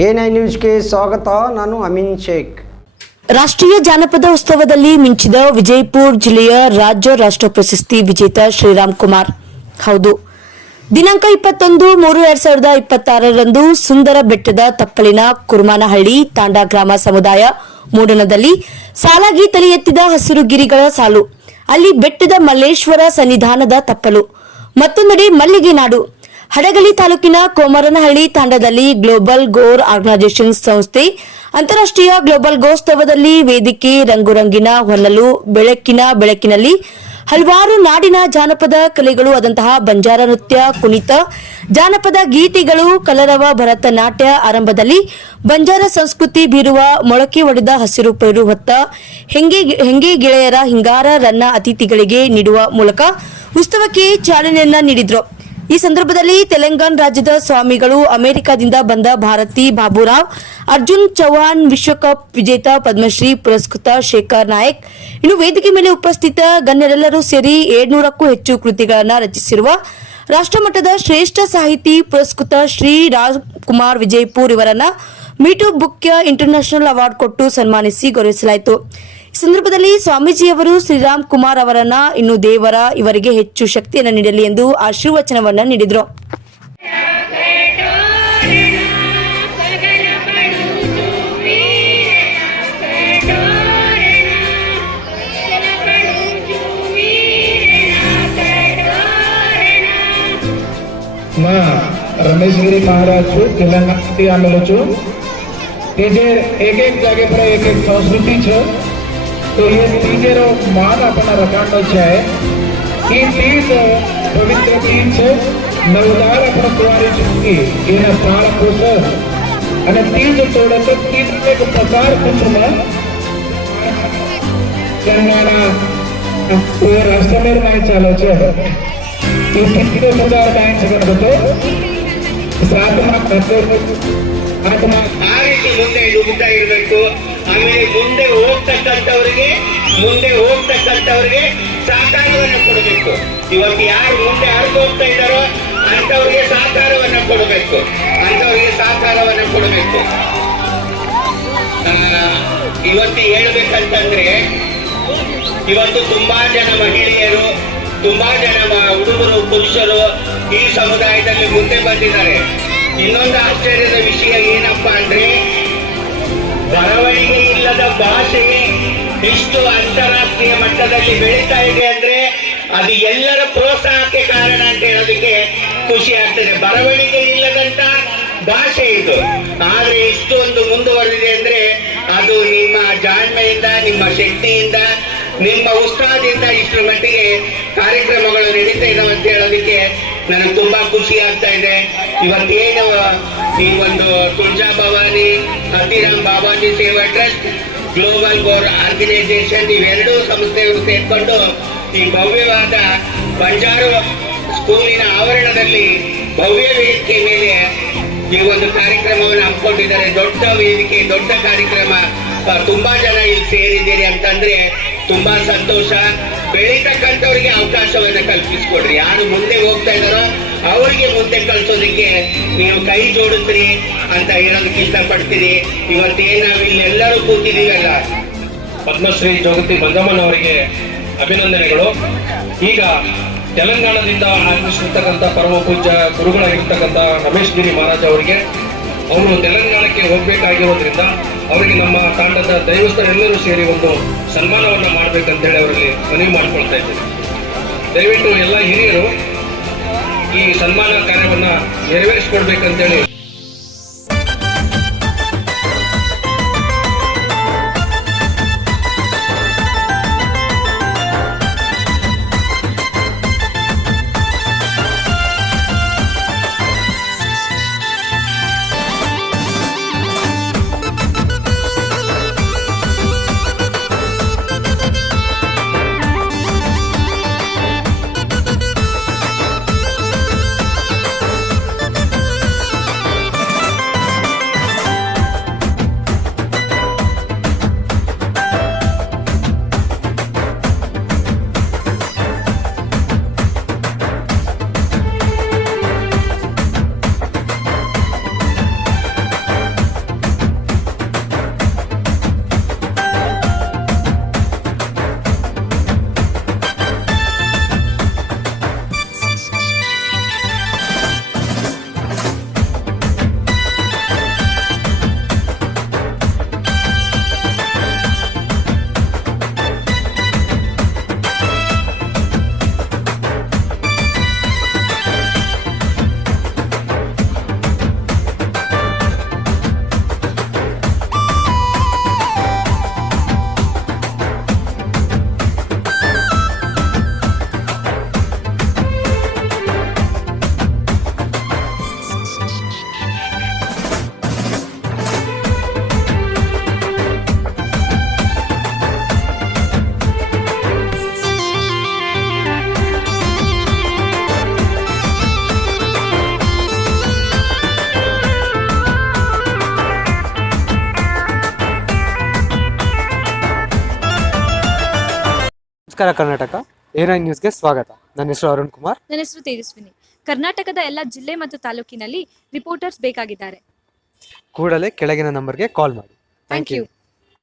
A9 ನ್ಯೂಸ್ಗೆ ಸ್ವಾಗತ. ನಾನು ಅಮೀನ್ ಶೇಖ್. ರಾಷ್ಟ್ರೀಯ ಜಾನಪದ ಉತ್ಸವದಲ್ಲಿ ಮಿಂಚಿದ ವಿಜಯಪುರ ಜಿಲ್ಲೆಯ ರಾಜ್ಯ ರಾಷ್ಟ್ರ ಪ್ರಶಸ್ತಿ ವಿಜೇತ ಶ್ರೀರಾಮ್ ಕುಮಾರ್. ಹೌದು, ದಿನಾಂಕ 21-3-2026ರಂದು ಸುಂದರ ಬೆಟ್ಟದ ತಪ್ಪಲಿನ ಕುರ್ಮಾನಹಳ್ಳಿ ತಾಂಡಾ ಗ್ರಾಮ ಸಮುದಾಯ ಮೂಡಣದಲ್ಲಿ ಸಾಲಾಗಿ ತಲೆ ಎತ್ತಿದ ಹಸಿರು ಗಿರಿಗಳ ಸಾಲು, ಅಲ್ಲಿ ಬೆಟ್ಟದ ಮಲ್ಲೇಶ್ವರ ಸನ್ನಿಧಾನದ ತಪ್ಪಲು, ಮತ್ತೊಂದೆಡೆ ಮಲ್ಲಿಗೆ ನಾಡು. ಹಡಗಲಿ ತಾಲೂಕಿನ ಕೋಮರನಹಳ್ಳಿ ತಾಂಡದಲ್ಲಿ ಗ್ಲೋಬಲ್ ಗೋರ್ ಆರ್ಗನೈಸೇಷನ್ ಸಂಸ್ಥೆ ಅಂತಾರಾಷ್ಟ್ರೀಯ ಗ್ಲೋಬಲ್ ಗೋತ್ಸವದಲ್ಲಿ ವೇದಿಕೆ, ರಂಗುರಂಗಿನ ಹೊನಲು, ಬೆಳಕಿನಲ್ಲಿ ಹಲವಾರು ನಾಡಿನ ಜಾನಪದ ಕಲೆಗಳು ಆದಂತಹ ಬಂಜಾರ ನೃತ್ಯ, ಕುಣಿತ, ಜಾನಪದ ಗೀತೆಗಳು, ಕಲರವ, ಭರತನಾಟ್ಯ ಆರಂಭದಲ್ಲಿ ಬಂಜಾರ ಸಂಸ್ಕೃತಿ ಬೀರುವ ಮೊಳಕೆ ಒಡೆದ ಹಸಿರು ಪೈರು ಹೊತ್ತ ಹೆಂಗೆ ಗೆಳೆಯರ ಹಿಂಗಾರ ರನ್ನ ಅತಿಥಿಗಳಿಗೆ ನೀಡುವ ಮೂಲಕ ಉತ್ಸವಕ್ಕೆ ಚಾಲನೆಯನ್ನ ನೀಡಿದ್ರು. ಈ ಸಂದರ್ಭದಲ್ಲಿ ತೆಲಂಗಾಣ ರಾಜ್ಯದ ಸ್ವಾಮಿಗಳು, ಅಮೆರಿಕದಿಂದ ಬಂದ ಭಾರತಿ ಬಾಬುರಾವ್, ಅರ್ಜುನ್ ಚೌಹಾಣ್, ವಿಶ್ವಕಪ್ ವಿಜೇತ ಪದ್ಮಶ್ರೀ ಪುರಸ್ಕೃತ ಶೇಖರ್ ನಾಯಕ್, ಇನ್ನು ವೇದಿಕೆ ಮೇಲೆ ಉಪಸ್ಥಿತ ಗಣ್ಯರೆಲ್ಲರೂ ಸೇರಿ 700ಕ್ಕೂ ಹೆಚ್ಚು ಕೃತಿಗಳನ್ನು ರಚಿಸಿರುವ ರಾಷ್ಟ್ರಮಟ್ಟದ ಶ್ರೇಷ್ಠ ಸಾಹಿತಿ ಪುರಸ್ಕೃತ ಶ್ರೀ ರಾಮ್ ಕುಮಾರ್ ವಿಜಯಪುರ್ ಇವರನ್ನ ಮೀಟು ಬುಕ್ ಇಂಟರ್ನ್ಯಾಷನಲ್ ಅವಾರ್ಡ್ ಕೊಟ್ಟು ಸನ್ಮಾನಿಸಿ ಗೌರವಿಸಲಾಯಿತು. ಈ ಸಂದರ್ಭದಲ್ಲಿ ಸ್ವಾಮೀಜಿಯವರು ಶ್ರೀರಾಮ್ ಕುಮಾರ್ ಅವರನ್ನ ಇನ್ನು ದೇವರ ಇವರಿಗೆ ಹೆಚ್ಚು ಶಕ್ತಿಯನ್ನು ನೀಡಲಿ ಎಂದು ಆಶೀರ್ವಚನವನ್ನ ನೀಡಿದರು. रमेश गिरी महाराज तेलंगाना आलेलो छू तेजे एक जागे पर एक संस्कृति छे तो ये तीजेरो मान अपना रखाणो छे. ई तीज पवित्र तीज छे. नवदार अपना कुंवारी चुकी एना पाळ पोषण અને तीज तोड़े तो तीज एक प्रचार कुछमा तेलंगाना राष्ट्रमेर में चालू छे. ಈ ಕಿತ್ತಿಗೆ ಪ್ರಚಾರ ಬ್ಯಾಂಕ್ ಸಿಗಬಹುದು. ಸಾಧನ ಆತ್ಮ ಆ ರೀತಿ ಮುಂದೆ ನುಗ್ಗುತ್ತಾ ಇರಬೇಕು. ಆಮೇಲೆ ಮುಂದೆ ಹೋಗ್ತಕ್ಕಂಥವ್ರಿಗೆ ಸಹಕಾರವನ್ನು ಕೊಡಬೇಕು. ಇವತ್ತು ಯಾರು ಮುಂದೆ ಹರಿದು ಹೋಗ್ತಾ ಇದ್ದಾರೋ ಅಂತವ್ರಿಗೆ ಸಹಕಾರವನ್ನು ಕೊಡಬೇಕು. ಇವತ್ತು ಹೇಳ್ಬೇಕಂತಂದ್ರೆ ಇವತ್ತು ತುಂಬಾ ಜನ ಮಹಿಳೆಯರು, ತುಂಬಾ ಜನ ಹುಡುಗರು, ಪುರುಷರು ಈ ಸಮುದಾಯದಲ್ಲಿ ಮುಂದೆ ಬಂದಿದ್ದಾರೆ. ಇನ್ನೊಂದು ಆಶ್ಚರ್ಯದ ವಿಷಯ ಏನಪ್ಪಾ ಅಂದ್ರೆ, ಬರವಣಿಗೆ ಇಲ್ಲದ ಭಾಷೆ ಇಷ್ಟು ಅಂತಾರಾಷ್ಟ್ರೀಯ ಮಟ್ಟದಲ್ಲಿ ಬೆಳೀತಾ ಇದೆ ಅಂದ್ರೆ ಅದು ಎಲ್ಲರ ಪ್ರೋತ್ಸಾಹಕ್ಕೆ ಕಾರಣ ಅಂತ ಹೇಳೋದಕ್ಕೆ ಖುಷಿ ಆಗ್ತದೆ. ಬರವಣಿಗೆ ಇಲ್ಲದಂತ ಭಾಷೆ ಇದು, ಆದ್ರೆ ಇಷ್ಟೊಂದು ಮುಂದುವರೆದಿದೆ ಅಂದ್ರೆ ಅದು ನಿಮ್ಮ ಜಾಣ್ಮೆಯಿಂದ, ನಿಮ್ಮ ಶಕ್ತಿಯಿಂದ, ನಿಮ್ಮ ಉತ್ಸಾಹದಿಂದ ಇಷ್ಟರ ಮಟ್ಟಿಗೆ ಕಾರ್ಯಕ್ರಮಗಳು ನಡೀತಾ ಇದಾವೆ ಅಂತ ಹೇಳೋದಕ್ಕೆ ನನಗೆ ತುಂಬಾ ಖುಷಿ ಆಗ್ತಾ ಇದೆ. ಇವತ್ತೇನು ಈ ಒಂದು ತುಳಜಾ ಭವಾನಿ, ಹಲ್ದಿರಾಮ್ ಬಾಬಾಜಿ ಸೇವಾ ಟ್ರಸ್ಟ್, ಗ್ಲೋಬಲ್ ಗೋರ್ ಆರ್ಗನೈಸೇಷನ್ ಇವೆರಡೂ ಸಂಸ್ಥೆಗಳು ಸೇರ್ಕೊಂಡು ಈ ಭವ್ಯವಾದ ಬಂಜಾರು ಸ್ಕೂಲಿನ ಆವರಣದಲ್ಲಿ ಭವ್ಯ ವೇದಿಕೆ ಮೇಲೆ ಈ ಒಂದು ಕಾರ್ಯಕ್ರಮವನ್ನು ಹಮ್ಮಿಕೊಂಡಿದ್ದಾರೆ. ದೊಡ್ಡ ವೇದಿಕೆ, ದೊಡ್ಡ ಕಾರ್ಯಕ್ರಮ. ತುಂಬಾ ಜನ ಇಲ್ಲಿ ಸೇರಿದ್ದೀರಿ ಅಂತಂದ್ರೆ ತುಂಬಾ ಸಂತೋಷ. ಬೆಳೀತಕ್ಕಂಥವ್ರಿಗೆ ಅವಕಾಶವನ್ನ ಕಲ್ಪಿಸ್ಕೊಡ್ರಿ. ಯಾರು ಮುಂದೆ ಹೋಗ್ತಾ ಇದಾರೋ ಅವರಿಗೆ ಮುಂದೆ ಕಳ್ಸೋದಕ್ಕೆ ನೀವು ಕೈ ಜೋಡಿಸ್ರಿ ಅಂತ ಹೇಳೋದಕ್ಕೆ ಇಷ್ಟಪಡ್ತೀನಿ. ಇವತ್ತೇನು ನಾವು ಇಲ್ಲೆಲ್ಲರೂ ಕೂತಿದೀವಲ್ಲ, ಪದ್ಮಶ್ರೀ ಜೋಗತಿ ಮಂಜಮ್ಮನವರಿಗೆ ಅಭಿನಂದನೆಗಳು. ಈಗ ತೆಲಂಗಾಣದಿಂದ ಆಗಮಿಸಿರ್ತಕ್ಕಂಥ ಪರಮ ಪೂಜ್ಯ ಗುರುಗಳಾಗಿರ್ತಕ್ಕಂಥ ರಮೇಶ್ ಗಿರಿ ಮಹಾರಾಜ್ ಅವರಿಗೆ, ಅವರು ತೆಲಂಗಾಣಕ್ಕೆ ಹೋಗ್ಬೇಕಾಗಿರೋದ್ರಿಂದ ಅವರಿಗೆ ನಮ್ಮ ತಾಂಡದ ದೈವಸ್ಥರೆಲ್ಲರೂ ಸೇರಿ ಒಂದು ಸನ್ಮಾನವನ್ನು ಮಾಡಬೇಕಂತೇಳಿ ಅವರಲ್ಲಿ ಮನವಿ ಮಾಡಿಕೊಳ್ತಾ ಇದ್ದೀವಿ. ದಯವಿಟ್ಟು ಎಲ್ಲ ಹಿರಿಯರು ಈ ಸನ್ಮಾನ ಕಾರ್ಯವನ್ನು ನೆರವೇರಿಸಿಕೊಡ್ಬೇಕಂತೇಳಿ ನಮಸ್ಕಾರ ಕರ್ನಾಟಕ A9 ನ್ಯೂಸ್ಗೆ ಸ್ವಾಗತ. ನನ್ನ ಹೆಸರು ಅರುಣ್ ಕುಮಾರ್. ನನ್ನ ಹೆಸರು ತೇಜಸ್ವಿನಿ. ಕರ್ನಾಟಕದ ಎಲ್ಲ ಜಿಲ್ಲೆ ಮತ್ತು ತಾಲೂಕಿನಲ್ಲಿ ರಿಪೋರ್ಟರ್ಸ್ ಬೇಕಾಗಿದ್ದಾರೆ. ಕೂಡಲೇ ಕೆಳಗಿನ ನಂಬರ್ಗೆ ಕಾಲ್ ಮಾಡಿ. Thank you.